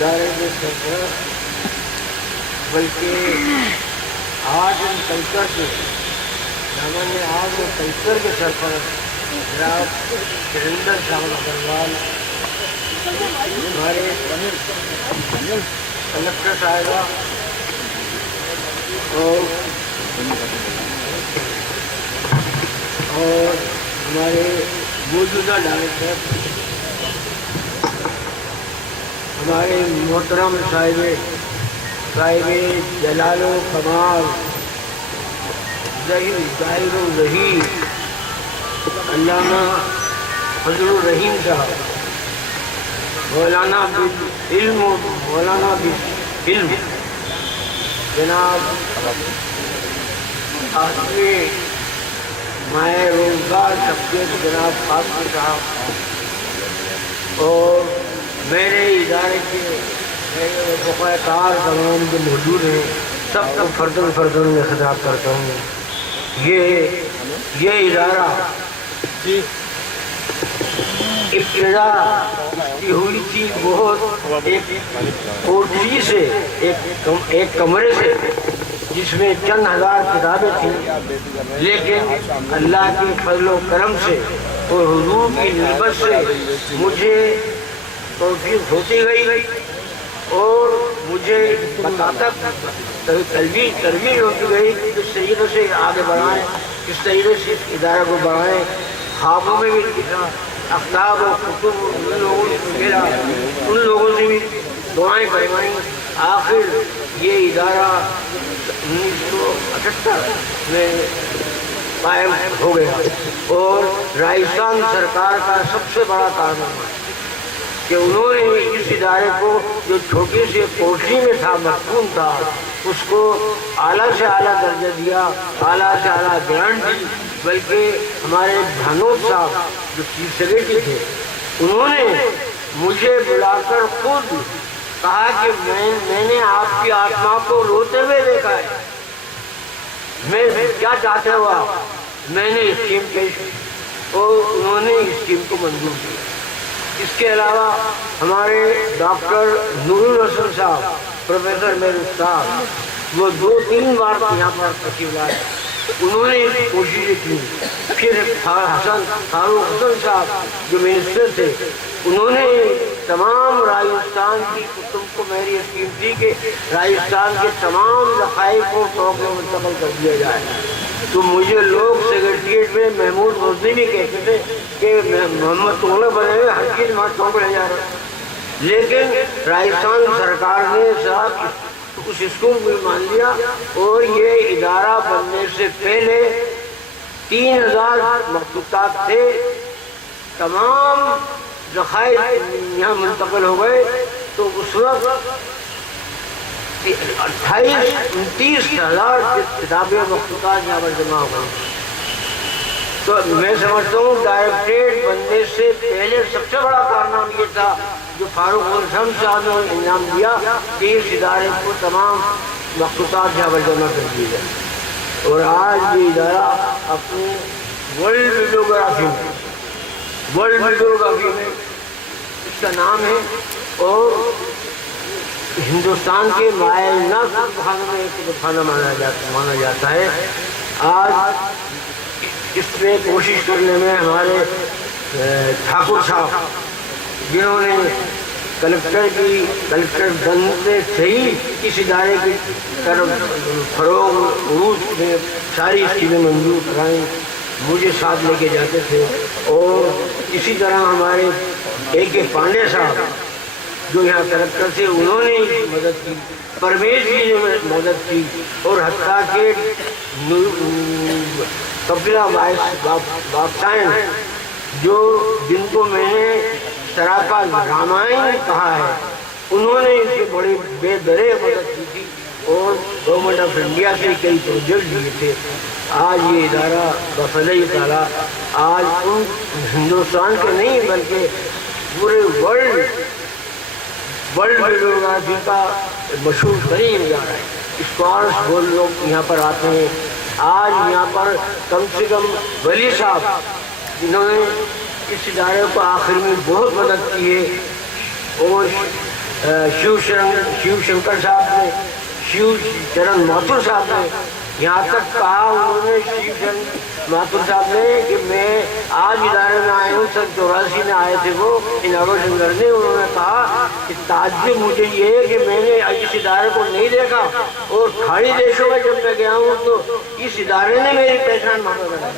ادارے کے سرپرست بلکہ آرٹ اینڈ کلچر کے سامنے آرٹ اور کلچر کے سرپرست جناب سریندر شاہ اگروال، ہمارے کلکٹر صاحبہ اور ہمارے موجودہ ڈائریکٹر ہمارے محترم صاحب جلال و کمال ظاہر و ظہیر علامہ فضل الرحیم صاحب، مولانا بالعلم جناب آخری مائع روزگار شخصیت جناب قاسم صاحب، اور میرے ادارے کے میرے رفقائے کار تمام جو موجود ہیں سب کو فردن میں خطاب کرتا ہوں۔ یہ ادارہ ابتدا کی ہوئی تھی بہت ایک کوٹری سے، ایک کمرے سے جس میں چند ہزار کتابیں تھیں، لیکن اللہ کے فضل و کرم سے اور حضور کی نسبت سے مجھے توفیق ہوتی گئی اور مجھے تک ترویج ہوتی گئی کہ کس طریقے سے آگے بڑھائیں، کس طریقے سے اس ادارے کو بڑھائیں۔ خوابوں میں بھی لکھا، افتاب و کتب ان لوگوں سے بھی دعائیں کروائیں۔ آخر یہ ادارہ 1978 میں قائم ہو گیا اور راجستھان سرکار کا سب سے بڑا کارنامہ کہ انہوں نے اس ادارے کو جو چھوٹی سی کوٹری میں تھا، مخدوم تھا، اس کو اعلیٰ سے اعلیٰ درجہ دیا، اعلیٰ سے اعلیٰ گرانٹ دی۔ بلکہ ہمارے بھانوت صاحب جو چیف سیکرٹری تھے، انہوں نے مجھے بلا کر خود کہا کہ میں نے آپ کی آتما کو روتے ہوئے دیکھا ہے، میں کیا چاہتے ہو آپ؟ میں نے اسکیم پیش کی اور انہوں نے اسکیم کو منظور کیا۔ اس کے علاوہ ہمارے ڈاکٹر نور الحسن صاحب، پروفیسر میرے استاد، وہ 2-3 بار یہاں پر تشریف لائے، انہوں نے کوششیں کی۔ پھر فاروق حسن صاحب جو منسٹر تھے، انہوں نے تمام راجستھان کی کتب کو میری اسکیم تھی کہ راجستھان کے تمام ذخائر کو ٹوک میں منتقل کر دیا جائے۔ تو مجھے لوگ سیکرٹریٹ میں محمود غزنی بھی کہتے تھے کہ محمد تغلق بنے ہوئے ہر چیز وہاں ٹوک لے جا رہا، لیکن راجستھان سرکار نے صاحب اس اسکول کو مان لیا اور یہ ادارہ بننے سے پہلے 3000 مخطوطات تھے، تمام ذخائر یہاں منتقل ہو گئے۔ تو اس وقت 28-29,000 کتابیں مخطوطات یہاں پر جمع ہو گئی۔ تو میں سمجھتا ہوں ڈائریکٹریٹ بننے سے پہلے سب سے بڑا کارنامہ یہ تھا جو فاروق حسن صاحب نے انعام دیا کہ اس ادارے کو تمام مخطوطات یہاں پر جمع کر دی جائے۔ اور آج یہ ادارہ اپنی ورلڈ ویڈیوگرافی میں اس کا نام ہے اور ہندوستان کے مائع نقد خانوں میں ایک خانہ مانا جاتا ہے۔ آج اس میں کوشش کرنے میں ہمارے ٹھاکر صاحب، جنہوں نے کلکٹر بننے سے ہی اس ادارے کی طرف فروغ عروج میں ساری چیزیں منظور کرائیں، مجھے ساتھ لے کے جاتے تھے۔ اور اسی طرح ہمارے A.K. پانڈے صاحب جو یہاں کلکٹر تھے، انہوں نے مدد کی، پرویز جی نے مدد کی، اور حتیٰ کہ کپلا باپسائن جن کو میں نے سراپا رامائن کہا ہے، انہوں نے اس کی بڑی بے درے مدد کی تھی اور گورنمنٹ آف انڈیا سے کئی پروجیکٹ دیے تھے۔ آج یہ ادارہ بفضل تعالیٰ آج ہندوستان کے نہیں بلکہ پورے ورلڈ ویڈیوگرافی کا مشہور ترین ادارہ ہے۔ اسکالرس بول لوگ یہاں پر آتے ہیں۔ آج یہاں پر کم سے کم ولی صاحب جنہوں نے اس ادارے کو آخر میں بہت مدد کی ہے، اور शिव शंकर साहब ने, शिव चरण माथुर साहब ने यहाँ तक कहा, उन्होंने शिव माथुर साहब ने कि मैं आज इदारे में आया हूँ, 84 में आए थे वो इनारो शंकर ने, उन्होंने कहा कि ताज्जुब मुझे ये है कि मैंने इस इदारे को नहीं देखा और खाड़ी देशों में जब मैं गया हूँ तो इस इदारे ने मेरी पहचान मालूम कराई।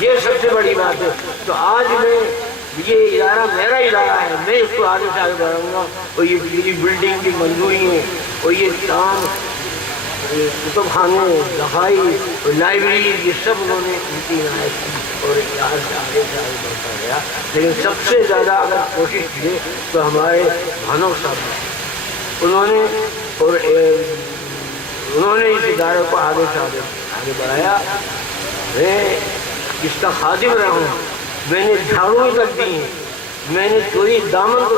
ये सबसे बड़ी बात है। तो आज मैं ये इदारा मेरा इदारा है, मैं इसको आगे से आगे बढ़ाऊंगा। और ये बिल्डिंग की मंजूरी है और ये काम कुतुब खाने, सफाई, लाइब्रेरी, ये सब उन्होंने उनकी इनायत की और यहाँ से आगे बढ़ता गया। लेकिन सबसे ज़्यादा अगर कोशिश की तो हमारे भानव साहब ने, उन्होंने इस इदारे को आगे से आगे बढ़ाया। मैं इसका खादिम रहा हूँ, मैंने झाड़ू तक दी है, मैंने चोरी दामन को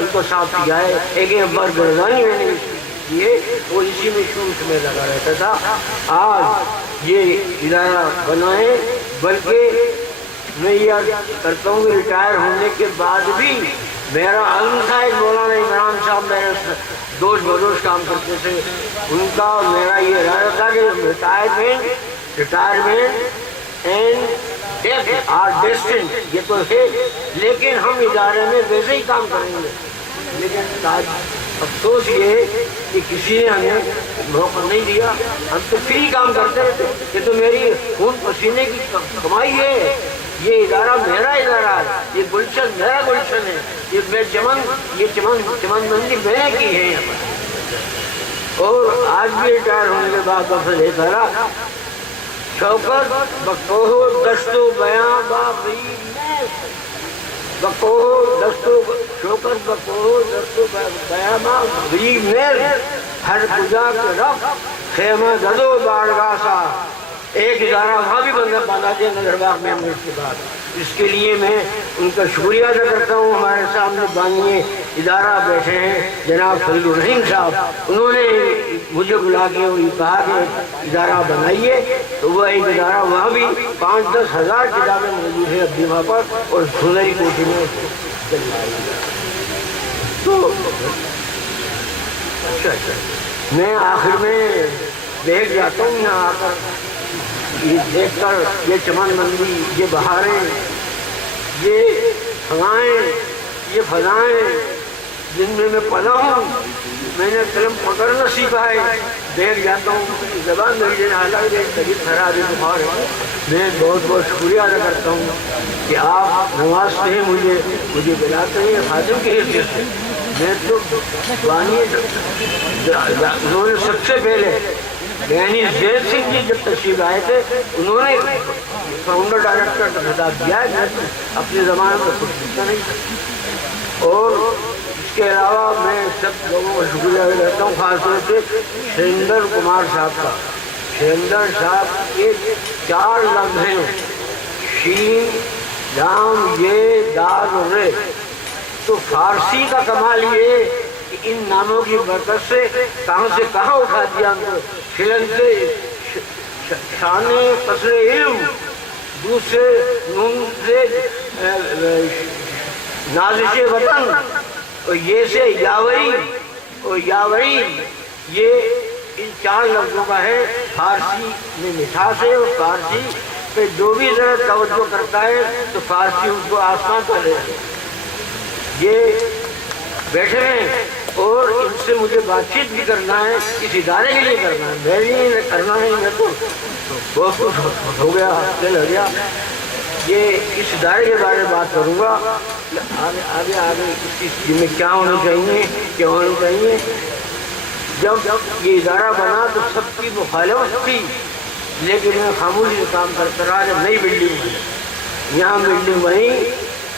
उनको साफ किया है, एक बार गर्दानी मैंने किए, वो इसी में शुरू में लगा रहता था। आज ये इदारा बना है, बल्कि मैं ये करता हूँ रिटायर होने के बाद भी मेरा आलम साहब मौलाना इमरान साहब मेरे दोस्त बदोश काम करते थे, उनका मेरा ये इरादा था कि retirement and death are destined, ये तो है, लेकिन हम इदारे में वैसे ही काम करेंगे। लेकिन आज अफसोस ये है कि किसी ने हमें मौका नहीं दिया, हम तो फ्री काम करते रहते। ये तो मेरी खून पसीने की कमाई है, ये इदारा मेरा इदारा है, ये गुलशन मेरा गुलशन है, ये चमनबंदी मैंने की है यहाँ पर। और आज भी रिटायर होने के बाद बफल इदारा शौकत बकोहो दस्तो बयां बकोहो दस्तो शौकत बकोहो दस्तो बयां हर पूजा के रफ खेमा जदो बारगाह सा। एक इदारा वहाँ भी बना दिया नजरबाग में हमने इसके बाद। इसके लिए मैं उनका शुक्रिया अदा करता हूँ। हमारे सामने बानिए इदारा बैठे हैं जनाब फजलुर रहीम साहब, उन्होंने मुझे बुला के वही कहा कि इदारा बनाइए, तो वह एक इदारा वहाँ भी 5-10 हज़ार किताबें मौजूद है अभी वहाँ पर, और सुनहरी कोठी में चल रही। तो अच्छा मैं आखिर में देख जाता हूँ यहाँ आकर, ये देखकर ये चमनबंदी, ये बहारें, ये फजाएं जिनमें मैं पला हूँ, मैंने कलम पकड़ना सीखा है, देख जाता हूँ ज़बान मेरी हालांकि तबीयत खराब है, बुखार है। मैं बहुत बहुत शुक्रिया अदा करता हूँ कि आप नवाजते हैं मुझे बुलाते हैं खादिम की हैसियत से। मैं तो उन्होंने सबसे पहले यानी जैल सिंह जी जब तशरीफ आए थे, उन्होंने फाउंडर डायरेक्टर का खिताब दिया है, अपने ज़माने में कुछ लिखा नहीं। और इसके अलावा मैं सब लोगों का शुक्रिया अदा करता हूँ, खासतौर से शैलेंद्र कुमार साहब का। शैलेंद्र साहब के 4 लफ्ज़ हैं, शीन जाम ये दाल रे। तो फारसी का कमाल ये कि इन नामों की बरकत से कहाँ उठा दिया हमको। फिल्म से शाने फसले इल्म, दूसरे नून से नाजिश वतन, और ये से यावरी, ये इन 4 लफ्ज़ों का है। फारसी में मिठास है, और फारसी पे जो भी ज़रा तवज्जो करता है तो फारसी उसको आसमान पर ले जाता है। ये बैठे हैं और इनसे मुझे बातचीत भी करना है, इस इदारे के लिए करना है, मेरे लिए करना है। मैं तो बहुत कुछ हो गया, दिल हो गया। ये इस इदारे के बारे में बात करूँगा, आगे इसमें क्या होना चाहिए। जब ये इदारा बना तो सबकी मुखालफत थी, लेकिन मैं खामोशी से काम करता रहा। जब नई बिल्डिंग बनी, यहाँ बिल्डिंग बनी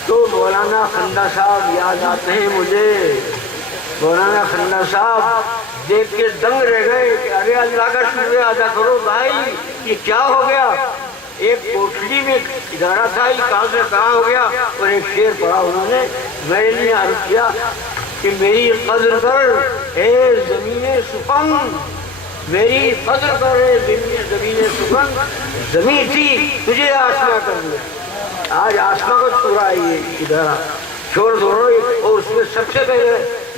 तो मौलाना खन्ना साहब याद आते हैं मुझे। मौलाना खन्ना साहब देख के दंग रह गए कि अरे अल्लाह का शुक्रिया अदा करो भाई, ये क्या हो गया। एक कोठली में इदारा था, ये कहाँ से कहाँ हो गया। और एक शेर पढ़ा उन्होंने, मेरे लिए अर्ज किया कि मेरी कदर कर ए ज़मीने सुखन, मेरी कदर कर ए ज़मीने सुखन। ज़मीन थी तुझे आसमां कर दिया, आज आसमां को छू रहा है ये इदारा, छोड़ दो। और उसमें सबसे पहले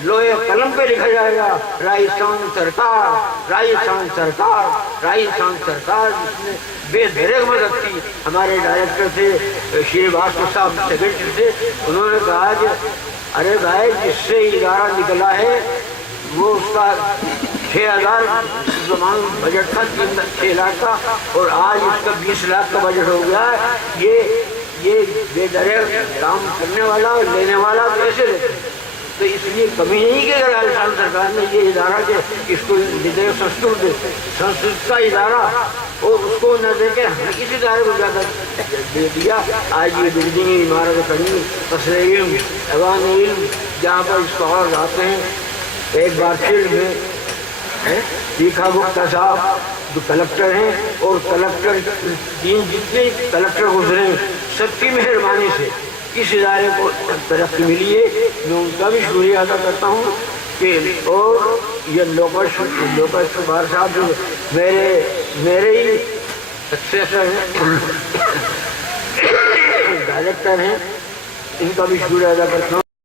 लोहे कलम पे लिखा जाएगा राजस्थान सरकार, राजस्थान सरकार, राजस्थान सरकार, जिसने बेधड़क मदद की। हमारे डायरेक्टर थे श्रीवास्तव साहब, सेक्रेटरी थे, उन्होंने कहा कि अरे भाई जिससे इदारा निकला है वो उसका 6,000 जमान बजट था, 6 लाख का, और आज इसका 20 लाख का बजट हो गया है। ये बेदरेक काम करने वाला और लेने वाला कैसे लेते? तो इसलिए कभी नहीं कि राजस्थान सरकार ने ये इदारा के इसको विदेश संस्कृत का इदारा और उसको न दे के हर किसी इदारे को ज़्यादा दे दिया। आज ये बिल्डिंग इमारत खड़ी तस्वीर ऐवान इल्म जहाँ पर स्कॉलर आते हैं। एक बार फील्ड में तीखा गुप्ता साहब जो कलेक्टर हैं और कलेक्टर जितने कलेक्टर गुजरे सबकी मेहरबानी से इस इदारे को तरक्की मिली है। मैं उनका भी शुक्रिया अदा करता हूँ कि और ये लोकेश कुमार साहब जो मेरे ही सक्सेसर हैं, डायरेक्टर हैं, इनका भी शुक्रिया अदा करता हूँ।